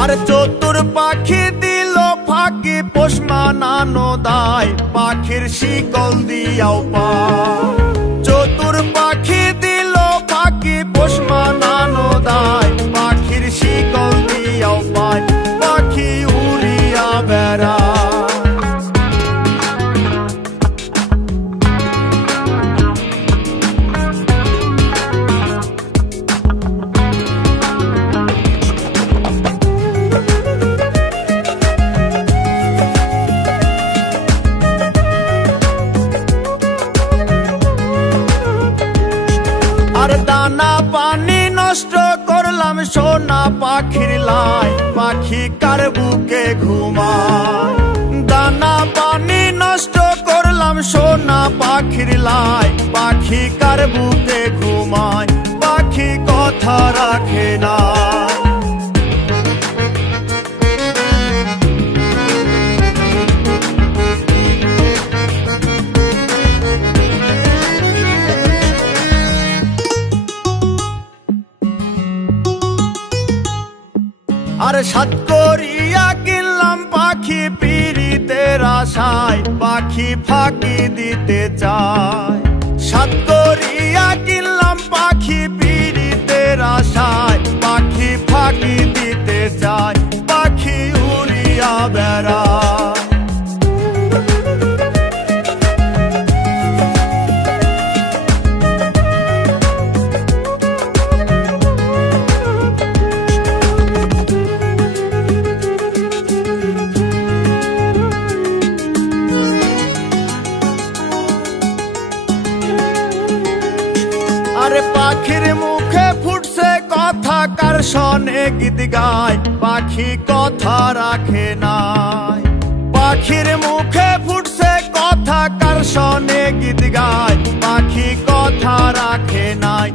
আর চতুর পাখি দিল ফাঁকি পোষ মানানো দায় পাখির শিকল দিয়াও পায়। চতুর পাখি দিল ফাঁকি পোষ মানানো দায় পাখির শিকল দিয়াও পায়। পাখি উড়িয়া বেড়ায়। আর দানা পানি নষ্ট করলাম সোনা পাখির লাই পাখি কার বুকে ঘুমায়। দানা পানি নষ্ট করলাম সোনা পাখির লাই পাখি কার বুকে ঘুমায়। পাখি কথা রাখে না। আর সাত করিয়া কিনলাম পাখি পিরিতের আশায় পাখি ফাঁকি দিতে চায়। সাত করিয়া কিনলাম পাখি পিরিতের আশায় পাখি ফাঁকি দিতে চায়। পাখি উড়িয়া বেড়ায়। আরে পাখির মুখে ফুটছে কথা কার শোনে গীত গায় পাখি কথা রাখে নাই। পাখির মুখে ফুটছে কথা কার শোনে গীত গায় পাখি কথা রাখে নাই।